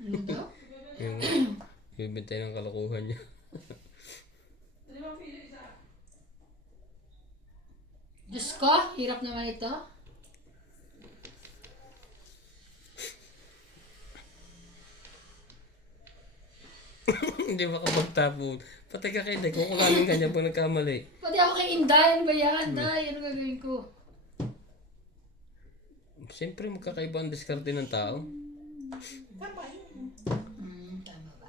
Ano daw? Yung bibintay ng kalokohan niya. Diyos ko, hirap naman ito. Hindi makapagtapon. Patay ka kay Inday, kukulamin ka niya pag nagkamali. Pati ako kay Inday. Ano ba yan? Day, ano gagawin ko? Siyempre magkakaiba ang diskarte ng tao. Tama yun. Tama ba?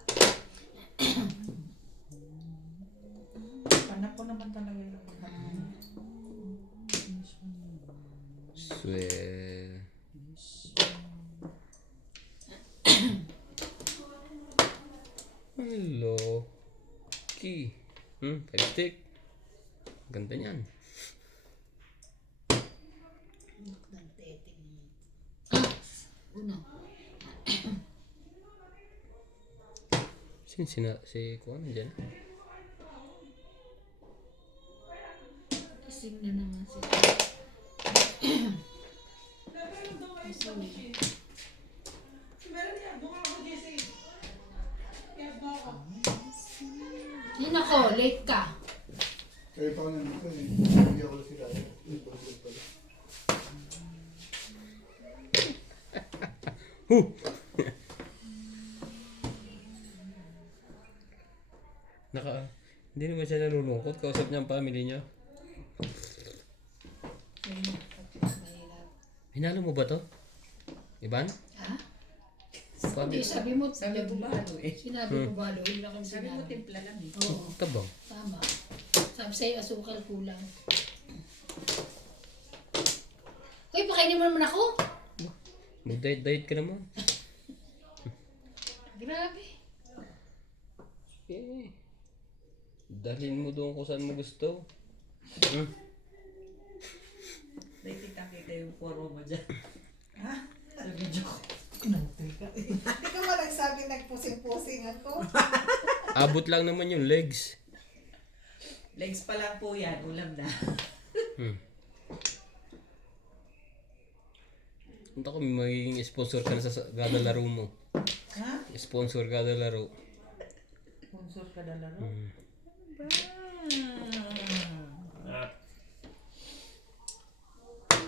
Anak ko naman talaga yung Swear. Hello. Key. 5 stick. Ganda niyan. Uno. Si Kuan dyan. Ising na naman siya. Yun ako, late ka. Kaya pa nandito eh. Hindi ako sila. Hindi naman siya nalulungkot. Kausap niya ang family niya. Hinalo mo ba to? Iban? Ha? Family? Hindi, sabi mo, Sabi ko balo eh. sinabi ko balo, hindi na kami Sabi mo sinabi. timpla lang eh. Oo, Tabang. tama. Sabi sa'yo, asukal kulang. Uy, pakainin mo naman ako. Mag-diet ka naman. Grabe. Eh. Dalhin mo doon kung saan mo gusto. Nakikita yung poro mo dyan. Ha? Sa video ko. Inantay ka. Hindi ka ba nagsabi nagpusing-pusing ako? Abot lang naman yung legs. Legs pa lang po yan. Ulam na. Punta ko, may magiging sponsor ka na sa kada laro mo. Ha? Sponsor kada laro. Sponsor ka na laro?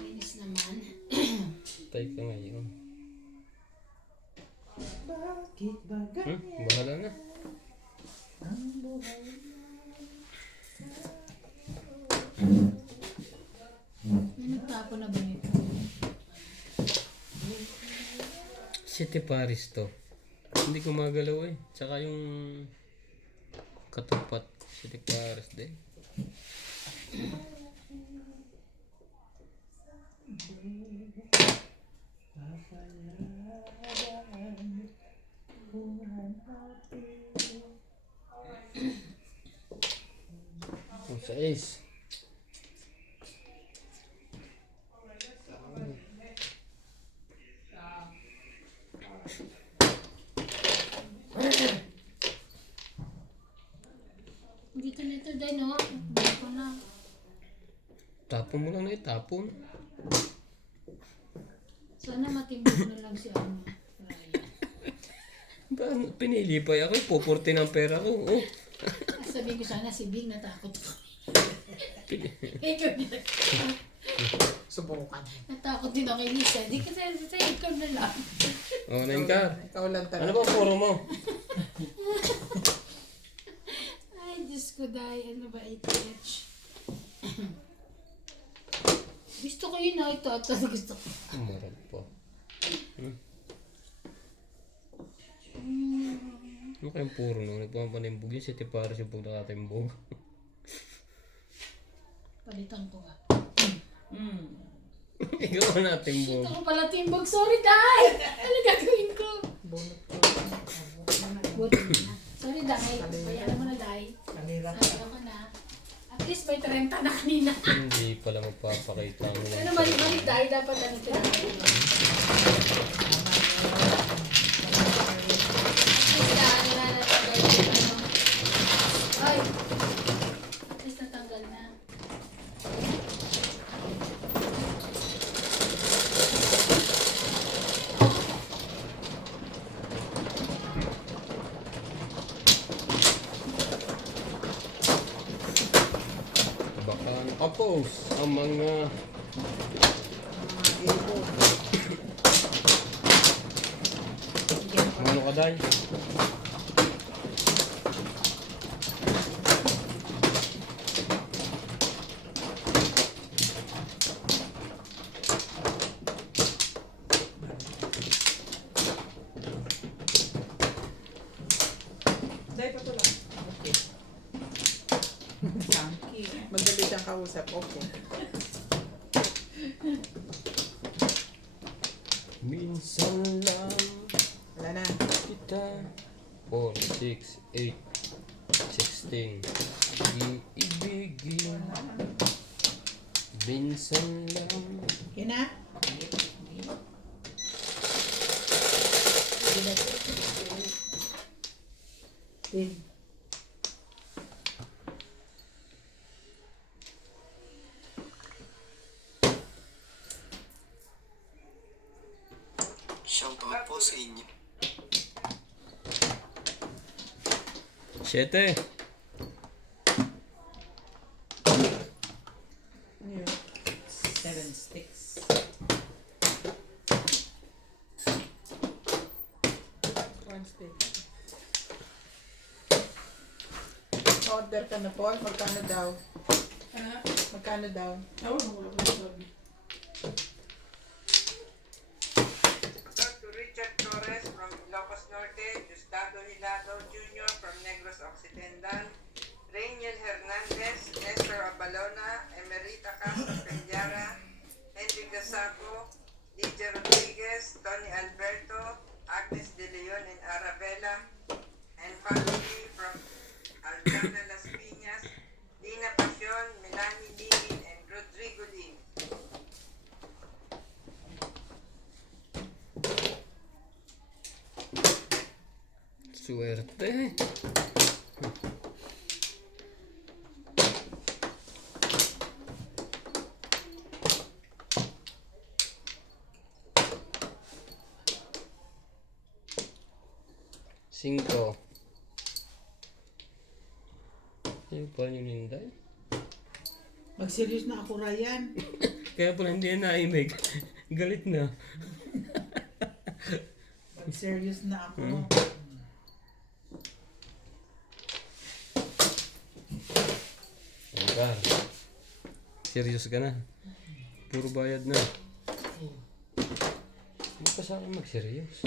Linis naman. Tay ka ngayon. Bakit ba Bahala na. ang buhay? Nagtapo na ba nito? City Paris to. Hindi ko magalaw eh. Tsaka yung katapat. City Paris din. Oh, sa ace. Dito nito din, no? Dito na. Tapon mo lang na itapon. Sana matimbog na lang si ano. Ryan. Pinili pa ako. Pupurti ng pera ko. Oh. Sabihin ko sana si Bing natakot ko. Ikaw din. Subukan. Natakot din ako kay Lisa. Di kasi sa ikaw na lang. Oh, nain ka. Ikaw lang Ano talaga. ba puro mo? Ay, Diyos ko dahil. Ano ba ito? Gusto ko yun, ito. Ito gusto ko. Marag pa. Ano kayong puro no? Nagpapanimbog yun. City Paris yung pag nakatimbog. Palitan ko nga. Ikaw na timbog. Ito ko pala timbog. Sorry, Day! Ano gagawin ko? Bunot ko. Buti na. Sorry, Day. Bayaran mo na, Day. Kanira Sabi ako na. At least may 30 na kanina. Hindi pala magpapakita mo. Ano balik-balik, Day? Dapat ano tinatawag. Ay! At least natanggal na. Baka nakapose ang mga ano ka, Day? Chunky. Madali siyang kausap. Okay. Minsan lang Wala na. kita 4, 6, 8, 16 iibigin. Minsan lang. Yun na? Tin. Shoutout po sa inyo. 7. Yun. 7 sticks. One stick. Order ka na, Paul. Magkano daw? Ah, Magkano daw? tawag mo wala ko sabi. To Richard Torres from Ilocos Norte, Gustavo Hilado Jr. from Negros Occidental, Rainiel Hernandez, Nestor Abalona, Emerita Castro Peñara, Henry Gasapo, Lydia Rodriguez, Tony Alberto, Agnes De Leon and Arabella, and family from Aldana Las Piñas, Dina Pasion, Melanie Lin, and Rodrigo Lin. Suerte. Cinco. Yung pa yung Linday. Mag-serious na ako, Ryan. Kaya pala hindi na naimig. Galit na. Mag-serious na ako. Ayan. Serious ka na. Puro bayad na. Hindi pa sa akin mag-serious.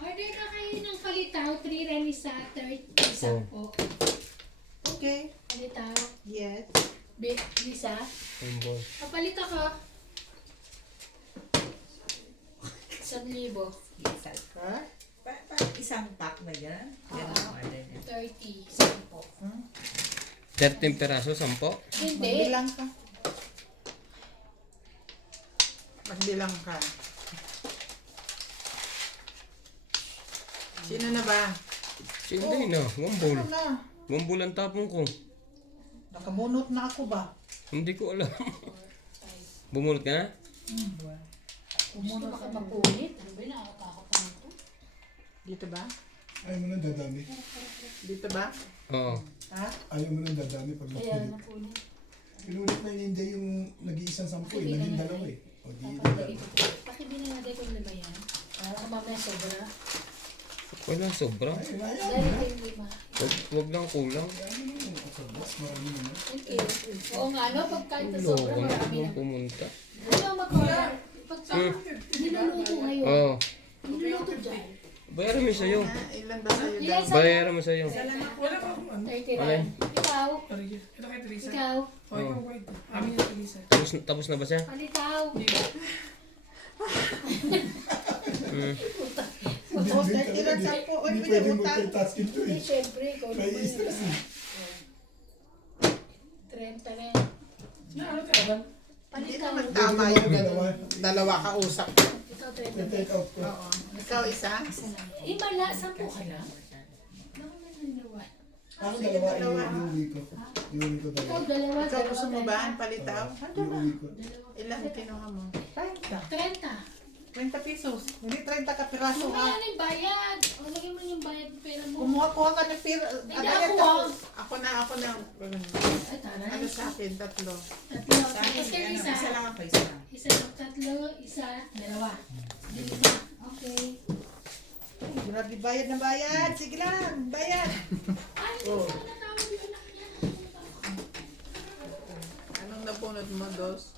Order na kayo ng palitaw, 3 remisa, 30, 10 po. Okay. Palitaw, Yes. Lisa. Humble. Kapalit ako. 1,000. Ha? Isang pack ba yan? Yan ang order niya. 30, 10 po. 13 peraso, 10. Hindi. Magbilang ka. Magbilang ka. Sino na ba? Hindi na. Gumbol. Ano na? Gumbol ang tapong ko. Nakamunot na ako ba? Hindi ko alam. Bumulot ka na? Gusto baka mapunit. Ano ba, nakakatakot na ito? Dito ba? Ayaw mo nang dadami. Dito ba? Oo. Ha? Ayaw mo nang dadami pag Kaya napulit. napunit. Pinulit na hindi yung nag-iisang 10 eh. Naging 2 eh. O di Tapos dalawa. ito. Pakibinalagay ko na ba yan? Para mamaya sobra. Wala, sobra. Ay, ayaw. Dahil yung 5. Wag lang kulang. Mas marami naman. Thank you. Oo nga, no? Pag kahit na Loko sobra, na marami na. naman pumunta. Ano mag-order? Pag niluluto ngayon, Oo. niluluto dyan. Bayaran mo sa'yo. Ilan ba sa'yo daw? Yes, Bayaran mo sa'yo. Wala pa akong ano. 30 Okay. lang. Ikaw, Sorry, ito kay Teresa. ikaw, O, ikaw white. Amin yung Teresa. Tapos na ba siya? palitaw. Mm. O, 30 lang 10. O, Hindi pwede pwede utang. multitasking to Hindi, eh. syempre, ikaw May naman. stress eh. 30 rin. Na, ano tayo? Hindi Palikaw. naman Pwede tama naman yung dalawa. Dalawa kausap. Ikaw 30 rin. I-take out ko. Oo. Ikaw isa? Eh, mala, 10 ka lang. Baka man nanawa. Ako Sige, dalawa, dalawa. iuwi ko. Iuwi ko Ikaw dalawa. dalawa, Ikaw gusto mo ba ang 30. palitaw? Iuwi ko. Ilang kinuha mo? 30. 30. 30 pesos. Hindi 30 ka piraso Mamaya ha. na yung bayad. O, lagyan mo yung bayad ng pera mo. Kumuha ka ng pira. Hindi Agad ako, ah. Ako na. Ay, taray. Ano sa akin? 3. Tatlo. Sa akin, Tapos kayo ano, isa. isa lang ako, isa. Isa, tatlo, isa, dalawa. Lima. Okay. Grabe, bayad na bayad. Sige lang, bayad. Ay, Oh. isa na tawag yung anak niya. Anong napunod mo, Dos?